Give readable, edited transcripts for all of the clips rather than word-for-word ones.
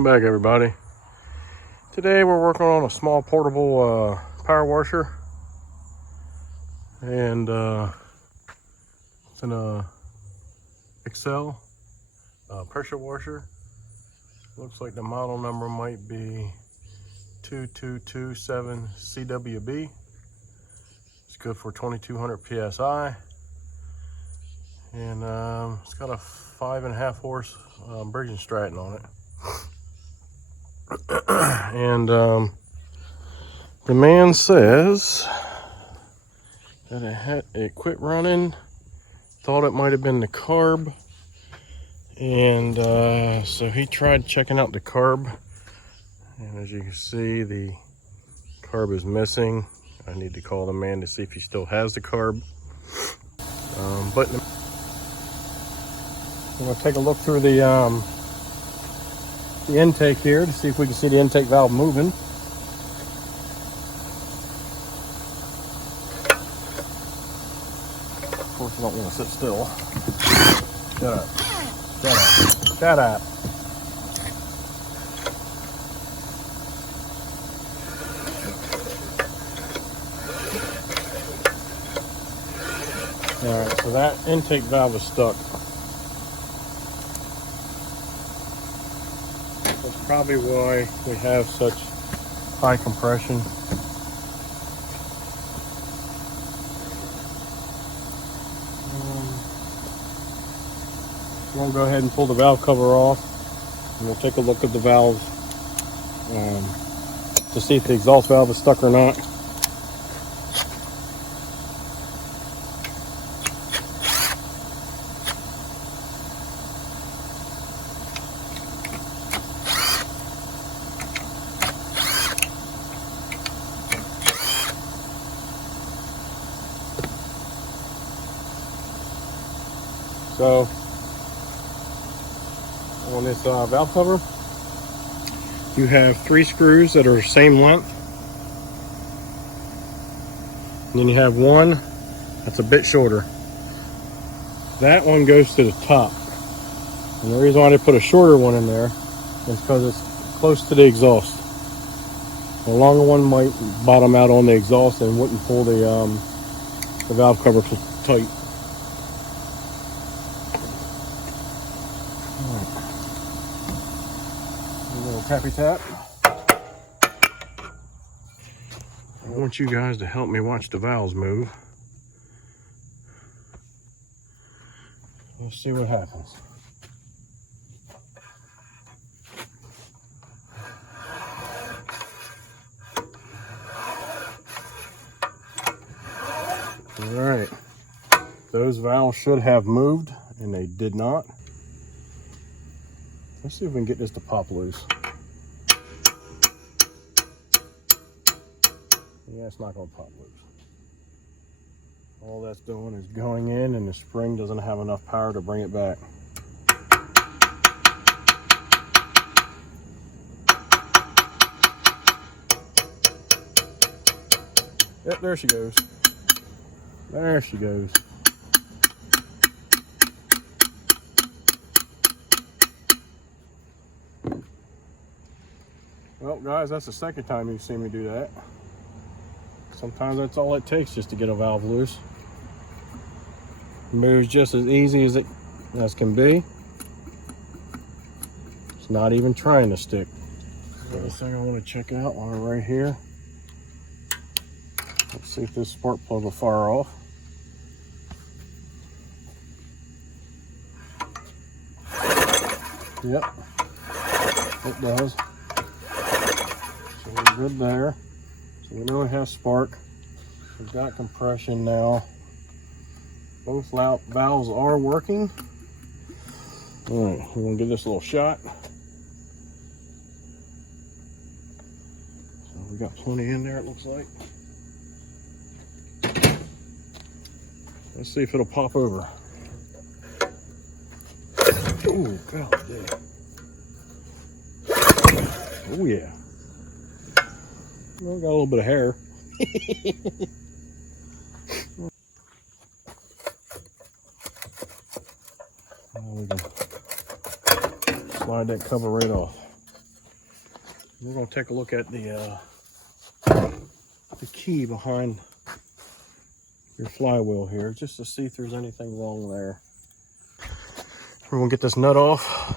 Welcome back, everybody. Today we're working on a small portable power washer, and it's an Excel pressure washer. Looks like the model number might be 2227 CWB. It's good for 2200 psi, and it's got a 5.5 horse Briggs & Stratton on it. And the man says that it quit running, thought it might have been the carb, and so he tried checking out the carb, and as you can see, the carb is missing. I need to call the man to see if he still has the carb. But I'm going to take a look through the intake here to see if we can see the intake valve moving. Of course, I don't want to sit still. Shut up. Shut up. Shut up. Alright, so that intake valve is stuck. That's probably why we have such high compression. We're going to go ahead and pull the valve cover off, and we'll take a look at the valves to see if the exhaust valve is stuck or not. So on this valve cover, you have 3 screws that are same length, and then you have one that's a bit shorter. That one goes to the top, and the reason why they put a shorter one in there is because it's close to the exhaust. The longer one might bottom out on the exhaust and wouldn't pull the valve cover tight. A little tappy tap. I want you guys to help me watch the valves move. Let's see what happens. All right, those valves should have moved, and they did not. Let's see if we can get this to pop loose. Yeah, it's not going to pop loose. All that's doing is going in, and the spring doesn't have enough power to bring it back. Yep, there she goes. There she goes. Well, guys, that's the second time you've seen me do that. Sometimes that's all it takes just to get a valve loose. It moves just as easy as can be. It's not even trying to stick. The other thing I want to check out while we're right here. Let's see if this spark plug will fire off. Yep, it does. So we're good there. So we know it has spark. We've got compression now. Both valves are working. All right, we're gonna give this a little shot. So we got plenty in there, it looks like. Let's see if it'll pop over. Oh, God damn. Oh, yeah. Well, got a little bit of hair. We can slide that cover right off. We're going to take a look at the key behind your flywheel here, just to see if there's anything wrong there. We're going to get this nut off,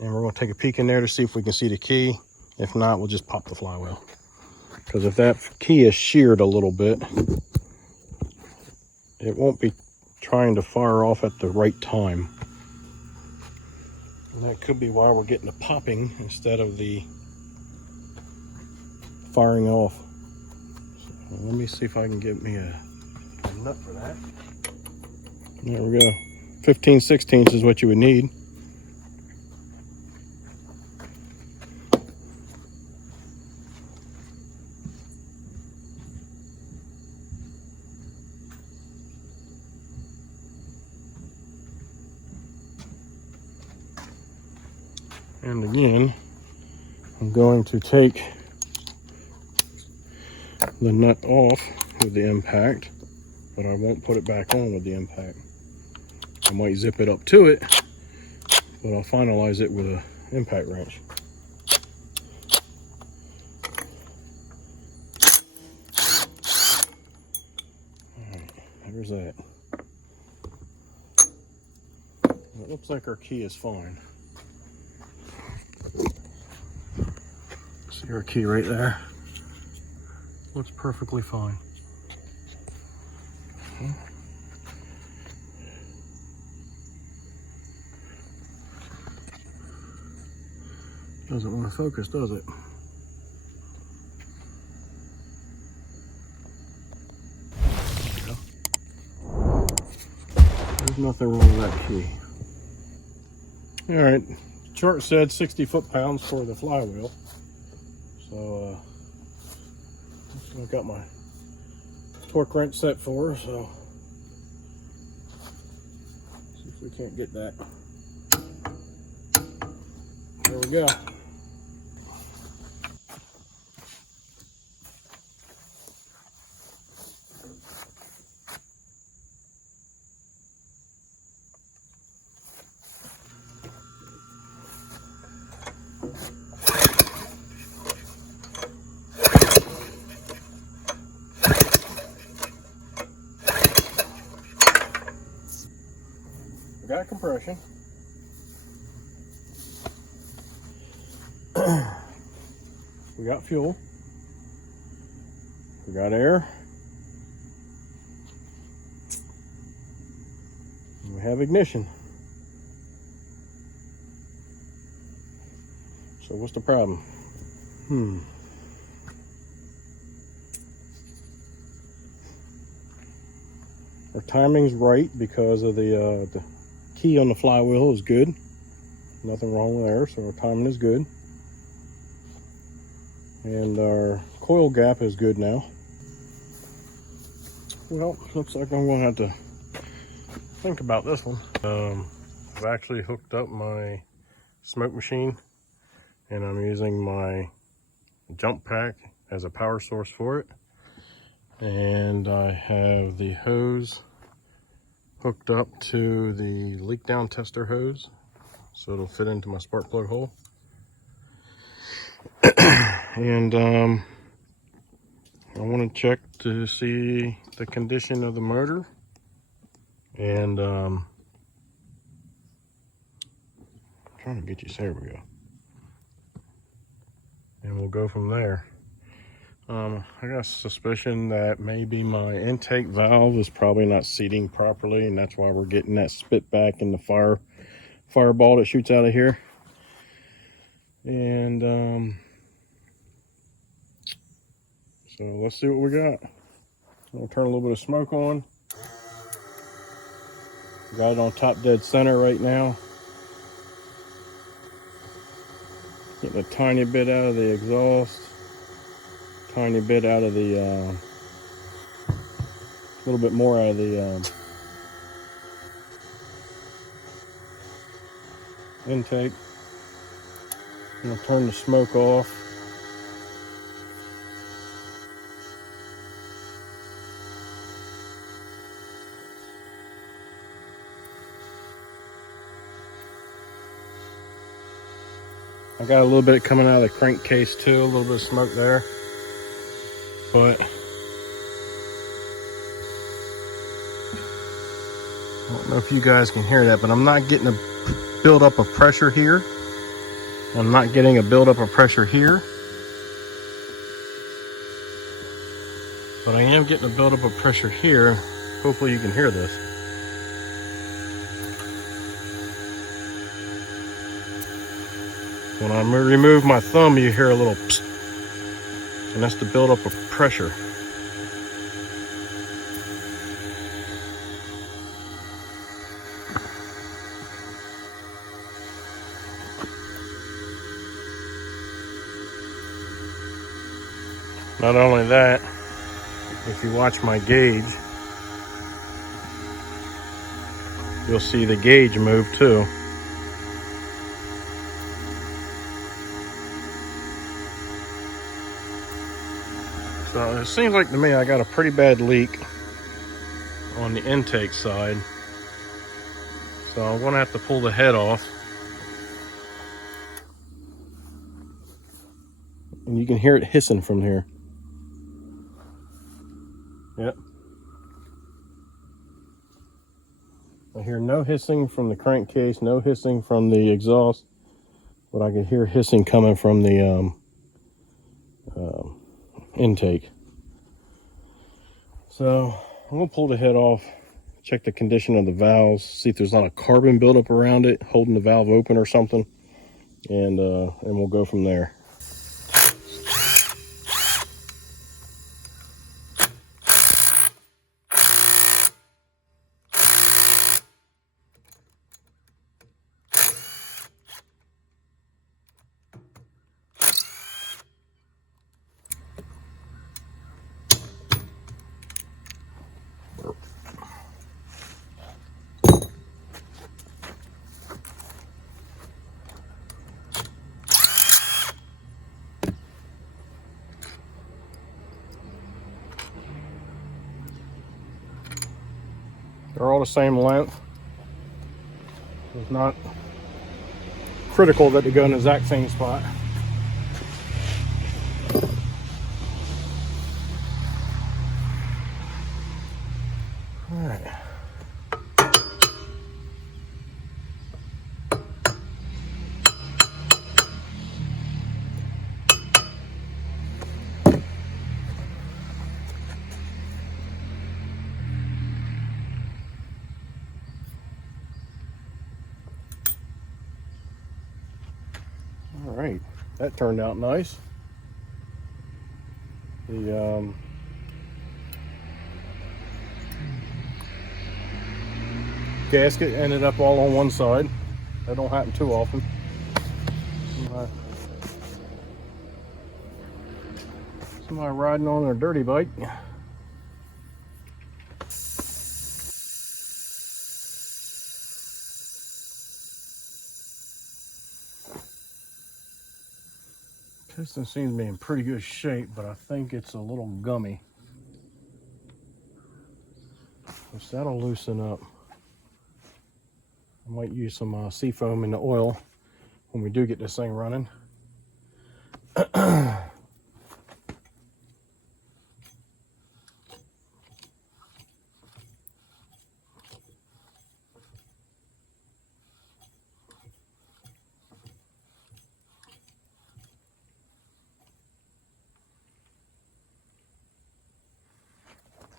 and we're going to take a peek in there to see if we can see the key. If not, we'll just pop the flywheel. Because if that key is sheared a little bit, it won't be trying to fire off at the right time. And that could be why we're getting the popping instead of the firing off. So let me see if I can get me a nut for that. There we go. 15/16 is what you would need. And again, I'm going to take the nut off with the impact, but I won't put it back on with the impact. I might zip it up to it, but I'll finalize it with an impact wrench. Alright, there's that. It looks like our key is fine. See our key right there? Looks perfectly fine. Doesn't want to focus, does it? There we go. There's nothing wrong with that key. All right, chart said 60 foot-pounds for the flywheel. So I've got my torque wrench set for her, so see if we can't get that. There we go. We got compression. We got fuel. We got air. And we have ignition. So what's the problem? Our timing's right because of the key on the flywheel is good. Nothing wrong with there, so our timing is good. And our coil gap is good now. Well, looks like I'm gonna have to think about this one. I've actually hooked up my smoke machine, and I'm using my jump pack as a power source for it. And I have the hose hooked up to the leak down tester hose, so it'll fit into my spark plug hole. And I want to check to see the condition of the motor, and I'm trying to get you, there we go, and we'll go from there. I got a suspicion that maybe my intake valve is probably not seating properly, and that's why we're getting that spit back in the fireball that shoots out of here. And so let's see what we got. I'll turn a little bit of smoke on. Got it on top dead center right now. Getting a tiny bit out of the exhaust. Tiny bit out of the, a little bit more out of the intake. I'm gonna turn the smoke off. I got a little bit coming out of the crankcase too, a little bit of smoke there. But I don't know if you guys can hear that, but I'm not getting a buildup of pressure here. I'm not getting a buildup of pressure here. But I am getting a buildup of pressure here. Hopefully you can hear this. When I remove my thumb, you hear a little psst, and that's the buildup of pressure. Not only that, if you watch my gauge, you'll see the gauge move too. So it seems like to me I got a pretty bad leak on the intake side. So I'm gonna have to pull the head off. And you can hear it hissing from here. Yep. I hear no hissing from the crankcase, no hissing from the exhaust, but I can hear hissing coming from the intake. So I'm gonna pull the head off, check the condition of the valves, see if there's not a carbon buildup around it, holding the valve open or something, and we'll go from there. They're all the same length. It's not critical that they go in the exact same spot. All right. All right, that turned out nice. The gasket ended up all on one side. That don't happen too often. Somebody riding on their dirty bike. Piston seems to be in pretty good shape, but I think it's a little gummy. Which that'll loosen up. I might use some seafoam in the oil when we do get this thing running.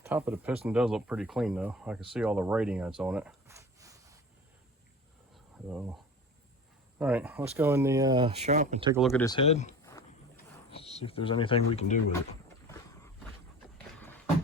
Top of the piston does look pretty clean though. I can see all the writing that's on it. So, all right, let's go in the shop and take a look at his head. See if there's anything we can do with it.